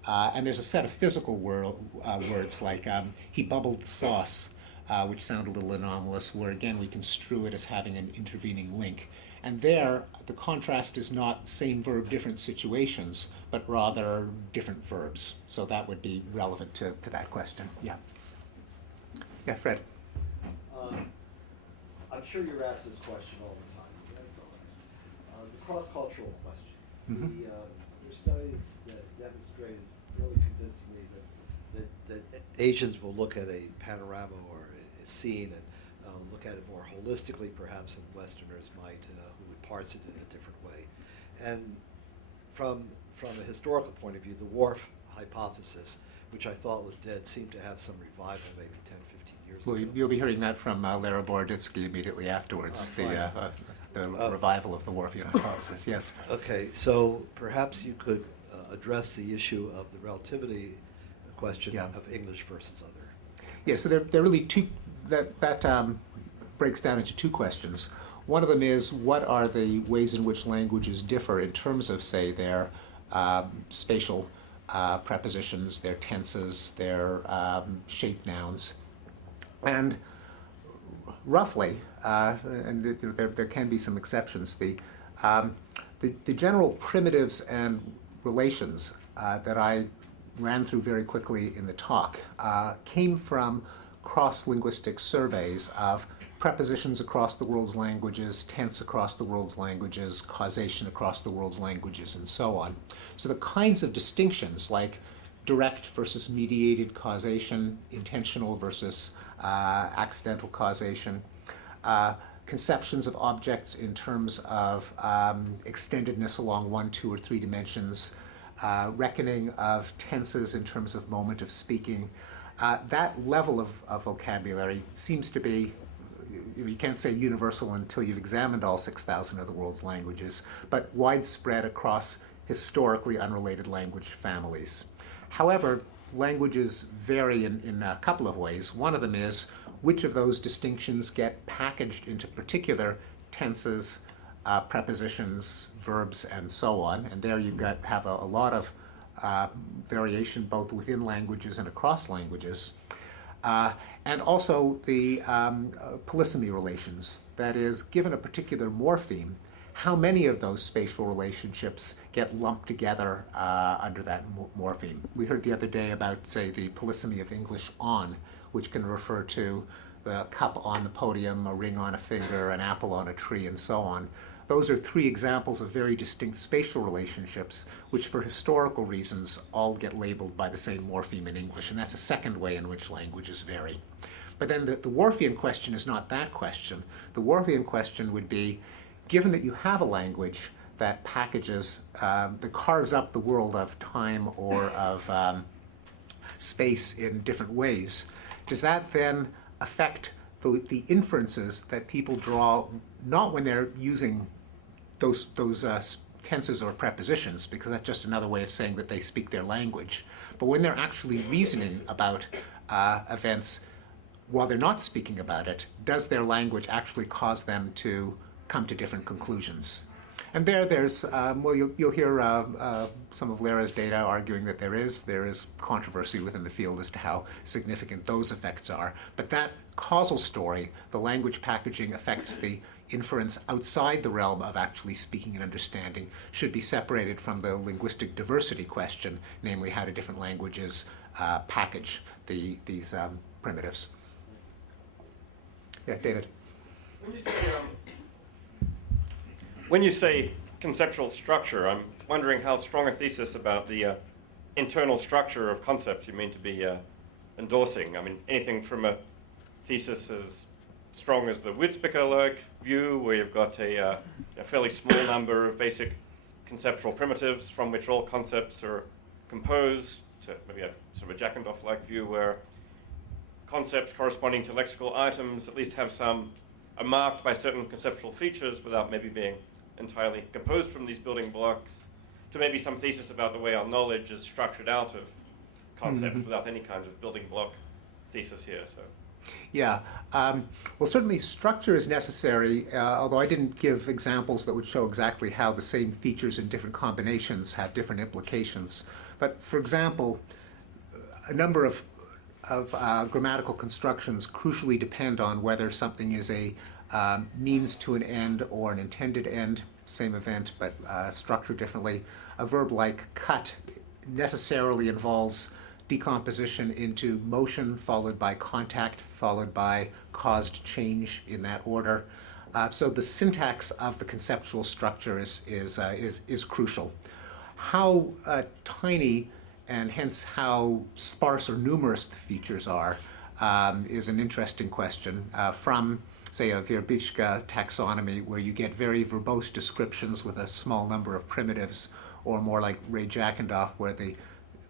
And there's a set of physical words like he bubbled the sauce, which sound a little anomalous, where again we construe it as having an intervening link. And there, the contrast is not same verb, different situations, but rather different verbs. So that would be relevant to that question. Yeah. Yeah, Fred. I'm sure you're asked this question all the time. The cross-cultural question. Mm-hmm. There are studies that demonstrated fairly convincingly that Asians will look at a panorama or a scene and look at it more holistically, perhaps, than Westerners might, who would parse it in a different way. And from a historical point of view, the Whorf hypothesis, which I thought was dead, seemed to have some revival maybe 10, 15 years Well, ago. you'll be hearing that from Lara Boroditsky immediately afterwards, the revival of the Whorfian hypothesis, yes. Okay, so perhaps you could address the issue of the relativity question of English versus other. Yeah, so there are really two, that breaks down into two questions. One of them is, what are the ways in which languages differ in terms of, say, their spatial prepositions, their tenses, their shaped nouns. And roughly, and there can be some exceptions, the general primitives and relations that I ran through very quickly in the talk came from cross-linguistic surveys of prepositions across the world's languages, tense across the world's languages, causation across the world's languages, and so on. So the kinds of distinctions like direct versus mediated causation, intentional versus accidental causation, conceptions of objects in terms of extendedness along 1, 2, or 3 dimensions, reckoning of tenses in terms of moment of speaking. That level of vocabulary seems to be, you can't say universal until you've examined all 6,000 of the world's languages, but widespread across historically unrelated language families. However, languages vary in a couple of ways. One of them is which of those distinctions get packaged into particular tenses, prepositions, verbs, and so on. And there you've got have a lot of variation both within languages and across languages. And also the polysemy relations. That is, given a particular morpheme, how many of those spatial relationships get lumped together under that morpheme. We heard the other day about, say, the polysemy of English on, which can refer to the cup on the podium, a ring on a finger, an apple on a tree, and so on. Those are 3 examples of very distinct spatial relationships, which for historical reasons all get labeled by the same morpheme in English, and that's a second way in which languages vary. But then the Whorfian question is not that question. The Whorfian question would be, given that you have a language that packages, that carves up the world of time or of space in different ways, does that then affect the inferences that people draw, not when they're using those tenses or prepositions, because that's just another way of saying that they speak their language, but when they're actually reasoning about events while they're not speaking about it, does their language actually cause them to come to different conclusions? And there's, well, you'll hear some of Lara's data arguing that there is controversy within the field as to how significant those effects are. But that causal story, the language packaging affects the inference outside the realm of actually speaking and understanding, should be separated from the linguistic diversity question, namely how do different languages package these primitives. Yeah, David. When you say conceptual structure, I'm wondering how strong a thesis about the internal structure of concepts you mean to be endorsing. I mean, anything from a thesis as strong as the Witzbicker-like view, where you've got a fairly small number of basic conceptual primitives from which all concepts are composed, to maybe a sort of a Jackendorf-like view where concepts corresponding to lexical items at least are marked by certain conceptual features without maybe being entirely composed from these building blocks, to maybe some thesis about the way our knowledge is structured out of concepts without any kind of building block thesis here. So. Yeah, well, certainly structure is necessary, although I didn't give examples that would show exactly how the same features in different combinations have different implications. But for example, a number of grammatical constructions crucially depend on whether something is a means to an end or an intended end, same event but structured differently. A verb like cut necessarily involves decomposition into motion followed by contact followed by caused change in that order. So the syntax of the conceptual structure is crucial. How tiny and hence how sparse or numerous the features are is an interesting question from, say, a Verbitschke taxonomy where you get very verbose descriptions with a small number of primitives, or more like Ray Jackendoff where the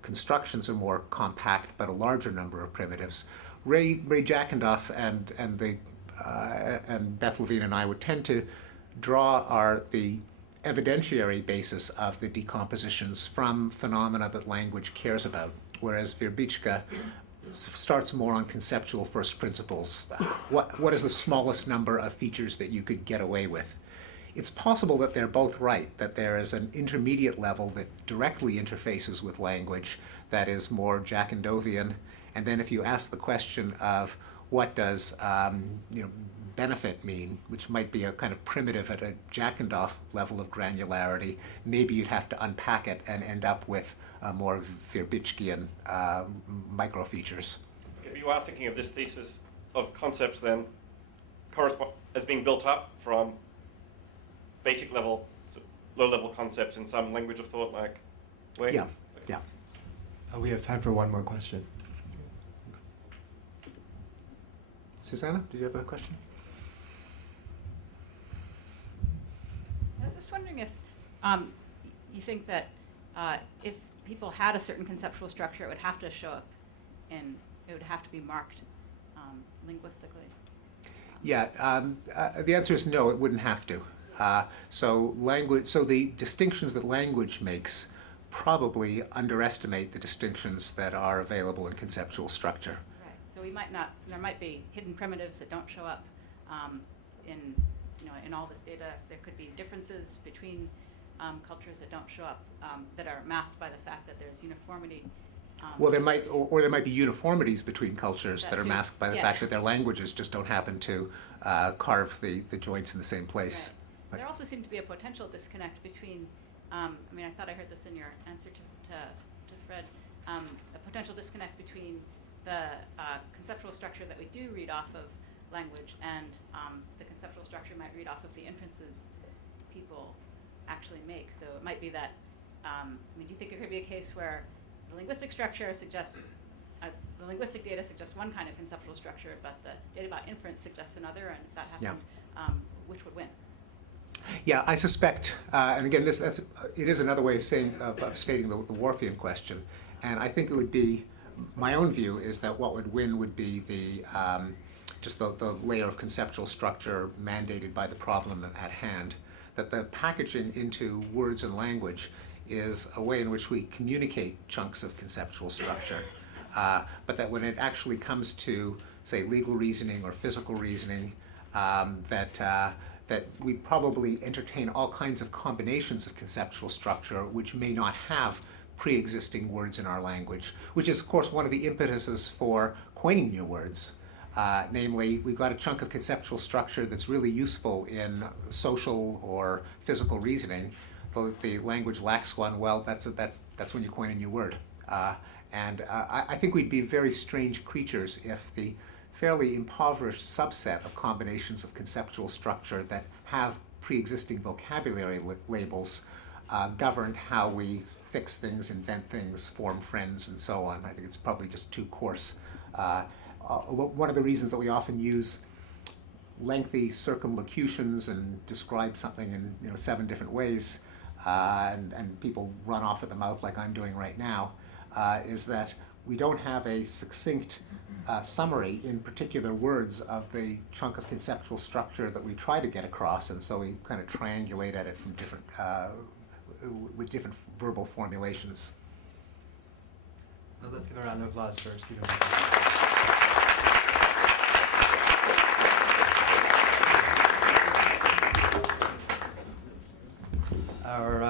constructions are more compact but a larger number of primitives. Ray Jackendoff and Beth Levine and I would tend to draw the evidentiary basis of the decompositions from phenomena that language cares about, whereas Verbitschke starts more on conceptual first principles. What is the smallest number of features that you could get away with? It's possible that they're both right, that there is an intermediate level that directly interfaces with language that is more Jackendovian, and then if you ask the question of what does benefit mean, which might be a kind of primitive at a Jackendoff level of granularity, maybe you'd have to unpack it and end up with more Verbitschkian microfeatures. If you are thinking of this thesis of concepts then as being built up from basic level, low level concepts in some language of thought like way? Yeah, yeah. We have time for one more question. Susanna, did you have a question? I was just wondering if you think that if people had a certain conceptual structure, it would have to show up and it would have to be marked linguistically. Yeah, the answer is no, it wouldn't have to. So the distinctions that language makes probably underestimate the distinctions that are available in conceptual structure. Right. So there might be hidden primitives that don't show up in all this data. There could be differences between cultures that don't show up that are masked by the fact that there's uniformity. Well, there might, or there might be uniformities between cultures that are too. masked by the fact that their languages just don't happen to carve the joints in the same place. Right. There also seemed to be a potential disconnect between, I thought I heard this in your answer to Fred, a potential disconnect between the conceptual structure that we do read off of language and the conceptual structure might read off of the inferences people actually make. So it might be that, do you think there could be a case where the linguistic structure suggests, the linguistic data suggests one kind of conceptual structure, but the data about inference suggests another, and if that happened, which would win? Yeah, I suspect, and again, it is another way of stating the Whorfian question, and I think it would be, my own view is that what would win would be just the layer of conceptual structure mandated by the problem at hand, that the packaging into words and language is a way in which we communicate chunks of conceptual structure, but that when it actually comes to, say, legal reasoning or physical reasoning, that we probably entertain all kinds of combinations of conceptual structure which may not have pre-existing words in our language, which is, of course, one of the impetuses for coining new words. Namely, we've got a chunk of conceptual structure that's really useful in social or physical reasoning. The language lacks one. Well, that's when you coin a new word. I think we'd be very strange creatures if the fairly impoverished subset of combinations of conceptual structure that have pre-existing vocabulary labels governed how we fix things, invent things, form friends, and so on. I think it's probably just too coarse. One of the reasons that we often use lengthy circumlocutions and describe something in 7 different ways, and people run off at the mouth like I'm doing right now, is that we don't have a succinct summary in particular words of the chunk of conceptual structure that we try to get across, and so we kind of triangulate at it from different, with different verbal formulations. Well, let's give a round of applause for Stephen. Our